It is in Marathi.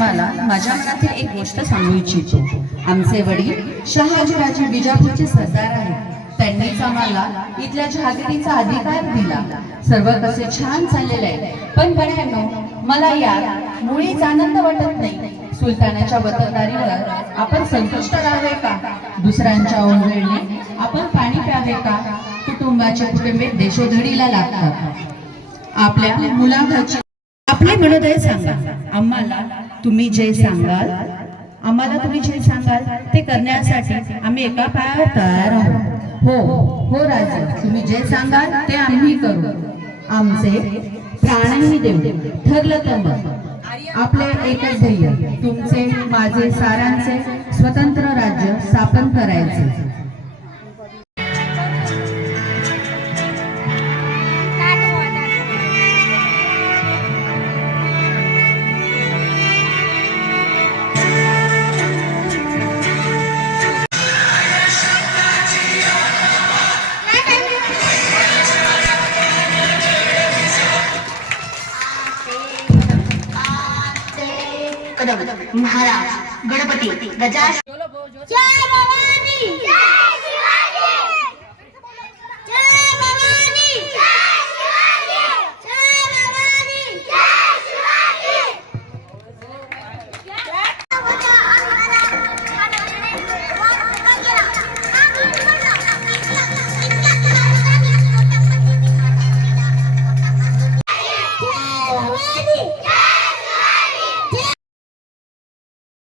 तुम्हाला माझ्या मनातील एक गोष्ट सांगू इच्छितो। आमचे वडील शहाजीराजे बिजापूरचे सरदार आहेत। त्यांनीच आम्हाला इथल्या जहागिरीचा अधिकार दिला। सर्व कसे छान चाललेले आहे, पण बऱ्यानो मला यात मुळीच आनंद वाटत नाही। सुलतानाच्या वतनदारीवर आपण संतुष्ट राहावे का? दुसऱ्यांच्या ओंजळीने आपण पाणी प्यावे का? कुटुंबाचे कुटुंबे देशोधडीला लागतात। आपल्या मुलाघरची आपले मनोदय सांगा। आम्हाला तुम्ही जे सांगाल ते करण्यासाठी आम्ही एका पायावर तयार आहोत। हो राजा, तुम्ही जे सांगाल ते आम्ही करू। आमचे प्राणही देऊ। ठरलं तर मग आपले एकच ध्येय, तुमचे माझे सारांचे स्वतंत्र राज्य स्थापन करायचे। महाराज गणपती गजाश